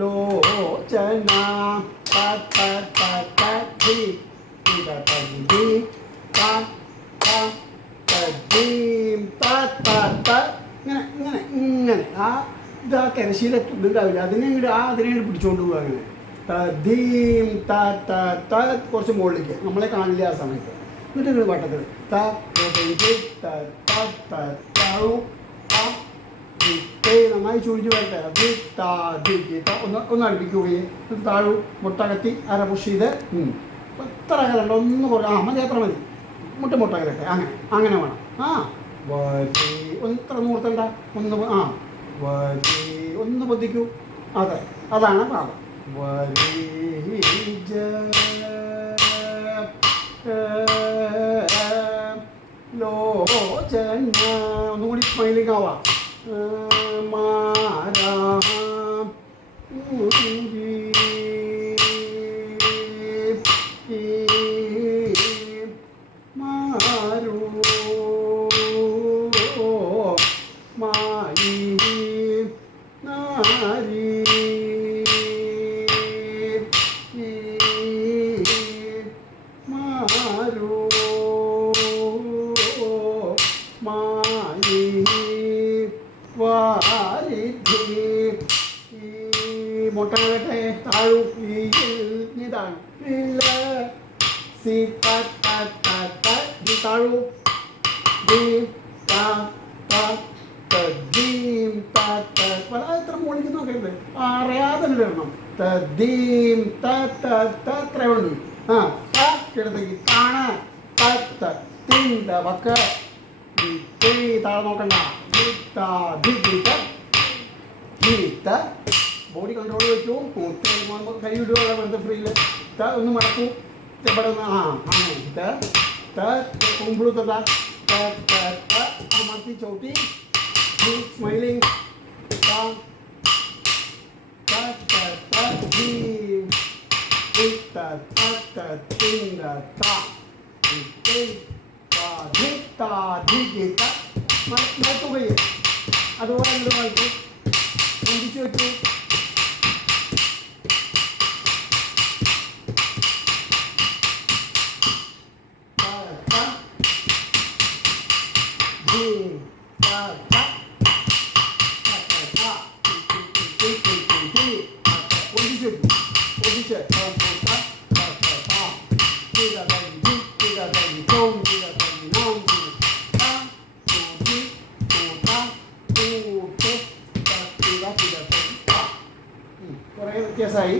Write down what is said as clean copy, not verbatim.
ലോചന ഇങ്ങനെ ഇങ്ങനെ ഇങ്ങനെ ആ ഇത് ആ കരശീല ഇതുണ്ടാവില്ല അതിനെ അതിനെ പിടിച്ചുകൊണ്ട് പോകുക അങ്ങനെ തീം കുറച്ച് മുകളിലേക്ക് നമ്മളെ കാണില്ല ആ സമയത്ത് എന്നിട്ട് ഇങ്ങനെ വട്ടത്തിൽ നന്നായി ചുഴിഞ്ഞു വരട്ടെ ഒന്ന് അടുപ്പിക്കുകയും എന്നിട്ട് താഴു മുട്ടകത്തി അര പുഷ് ചെയ്ത് എത്ര അകലുണ്ട് ഒന്ന് കുറേ മതി അത്ര മതി മുട്ട അകലട്ടെ അങ്ങനെ വേണം വരി ഒന്ന് ഇത്ര നൂർത്തണ്ട വരി ഒന്ന് പൊതിക്കൂ അതാണ് പാദം വരീജ ലോചന ഒന്നുകൂടി സ്മൈലിംഗ് ആവാം മാരാ മാരു മായി നാരി മാരു മായി വാരിധി മുട്ടകളെ താഴു ഇതാണ് താഴു എത്ര മോളിക്ക് നോക്കരുത് അറിയാതെ വരണം തദ്ദീം തത്രയുണ്ട് കിടത്തേക്ക് കാണാൻ വക്ക താഴെ നോക്കണ്ട ബോഡി കൺട്രോൾ വെച്ചു കൈ വിടുക വെറുതെ ഫ്രീയിൽ ഒന്ന് മടക്കൂ ഇവിടെ കുമ്പിളു അമർത്തി ചവിട്ടി സ്മൈലിംഗ് അതുപോലെ കളിച്ചു ഒന്നിച്ചു വെച്ചു കുറേ വ്യത്യാസമായി.